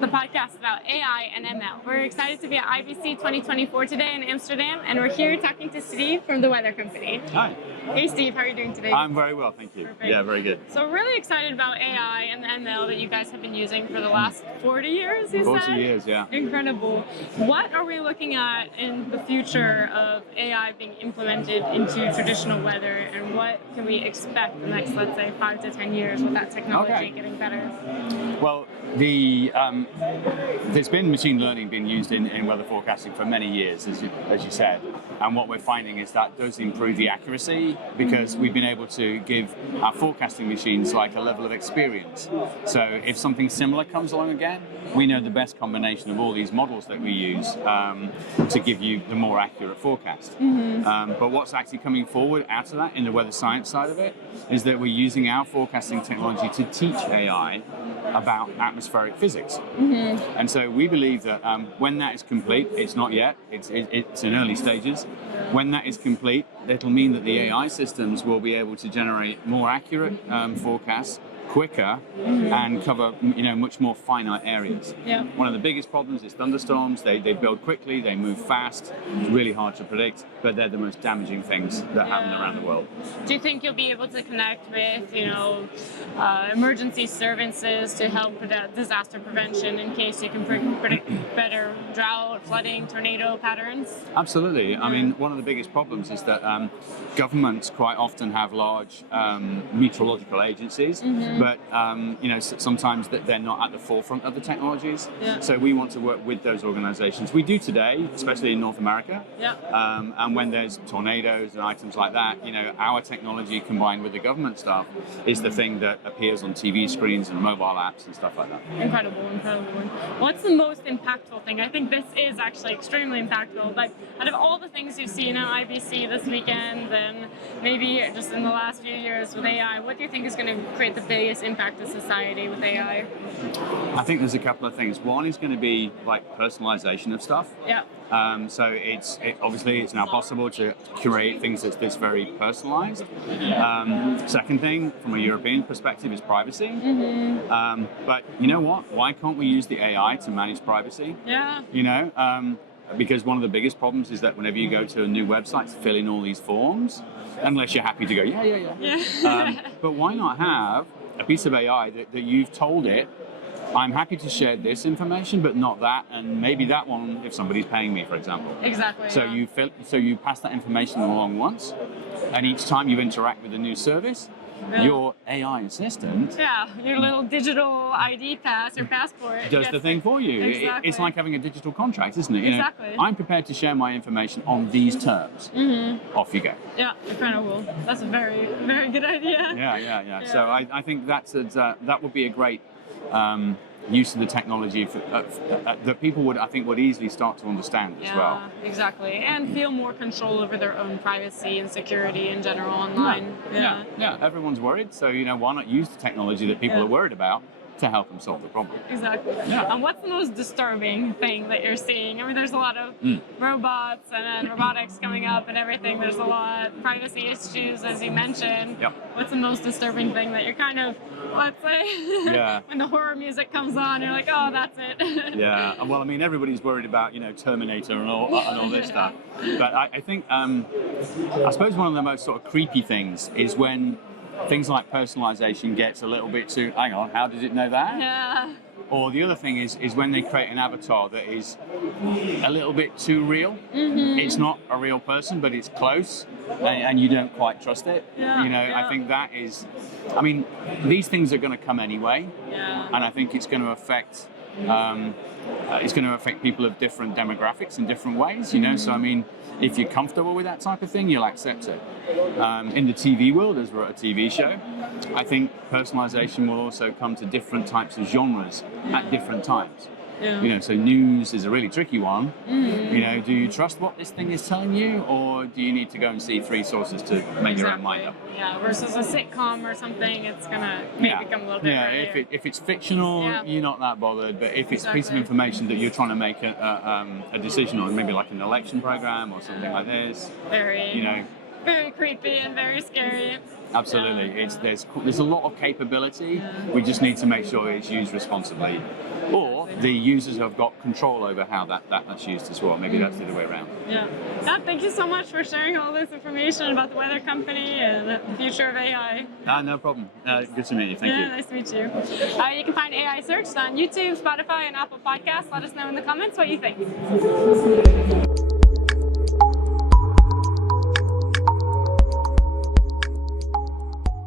the podcast about AI and ML. We're excited to be at IBC 2024 today in Amsterdam, and we're here talking to Steve from The Weather Company. Hi. Hey Steve, how are you doing today? I'm very well, thank you. Perfect. Yeah, very good. So really excited about AI and the ML that you guys have been using for the last 40 years, you 40 said? years, yeah. Incredible. What are we looking at in the future of AI being implemented into traditional weather, and what can we expect the next, let's say, 5 to 10 years with that technology getting better? Well, there's been machine learning being used in weather forecasting for many years, as you said. And what we're finding is that does improve the accuracy because we've been able to give our forecasting machines like a level of experience. So if something similar comes along again, we know the best combination of all these models that we use to give you the more accurate forecast. But what's actually coming forward out of that in the weather science side of it is that we're using our forecasting technology to teach AI about atmospheric physics. And so we believe that when that is complete, it's not yet, it's in early stages. When that is complete, it'll mean that the AI systems will be able to generate more accurate forecasts quicker and cover much more finite areas. Yeah. One of the biggest problems is thunderstorms. They build quickly, they move fast, it's really hard to predict, but they're the most damaging things that happen around the world. Do you think you'll be able to connect with emergency services to help with disaster prevention in case you can predict better drought, flooding, tornado patterns? Absolutely. I mean, one of the biggest problems is that governments quite often have large meteorological agencies, but sometimes they're not at the forefront of the technologies. Yeah. So we want to work with those organizations. We do today, especially in North America. Yeah. And when there's tornadoes and items like that, our technology combined with the government stuff is the thing that appears on TV screens and mobile apps and stuff like that. Incredible. What's the most impactful thing? I think this is actually extremely impactful, but out of all the things you've seen at IBC this weekend and maybe just in the last few years with AI, what do you think is going to create the biggest impact to society with AI? I think there's a couple of things. One is going to be like personalization of stuff. Yeah. So obviously it's now possible to curate things that's very personalized. Second thing, from a European perspective, is privacy. But you know what? Why can't we use the AI to manage privacy? Yeah. Because one of the biggest problems is that whenever you go to a new website to fill in all these forms, unless you're happy to go, yeah. But why not have a piece of AI that you've told it, I'm happy to share this information, but not that, and maybe that one if somebody's paying me, for example. Exactly. So you pass that information along once, and each time you interact with a new service, your AI assistant, your little digital ID pass, your passport, does the thing for you. Exactly. It's like having a digital contract, isn't it? Exactly. I'm prepared to share my information on these terms. Off you go. Yeah, incredible. That's a very, very good idea. Yeah. So I think that would be a great use of the technology that people would easily start to understand as well. Exactly, and feel more control over their own privacy and security in general online. Yeah. Everyone's worried, so why not use the technology that people are worried about to help them solve the problem. Exactly. Yeah. And what's the most disturbing thing that you're seeing? I mean, there's a lot of robots and robotics coming up and everything. There's a lot of privacy issues, as you mentioned. Yep. What's the most disturbing thing that you're kind of, let's say, when the horror music comes on, you're like, oh, that's it. Yeah. Well, I mean, everybody's worried about, Terminator and all this stuff. But I think, I suppose one of the most sort of creepy things is when things like personalization gets a little bit too, hang on, how did it know that? Yeah. Or the other thing is when they create an avatar that is a little bit too real. It's not a real person, but it's close, and you don't quite trust it. I think that is, these things are going to come anyway, and I think it's going to affect people of different demographics in different ways, So, if you're comfortable with that type of thing, you'll accept it. In the TV world, as we're at a TV show, I think personalization will also come to different types of genres at different times. Yeah. So news is a really tricky one. Do you trust what this thing is telling you, or do you need to go and see 3 sources to make your own mind up? Yeah, versus a sitcom or something, it's gonna maybe become a little bit earlier. If it's fictional, you're not that bothered, but if it's a piece of information that you're trying to make a decision on, maybe like an election program or something like this, very creepy and very scary. Absolutely, there's a lot of capability. We just need to make sure it's used responsibly, or the users have got control over how that's used as well. Maybe that's the other way around. Yeah. Thank you so much for sharing all this information about the Weather Company and the future of AI. No problem. Good to meet you. Thank you. Nice to meet you. You can find AI Searched on YouTube, Spotify, and Apple Podcasts. Let us know in the comments what you think.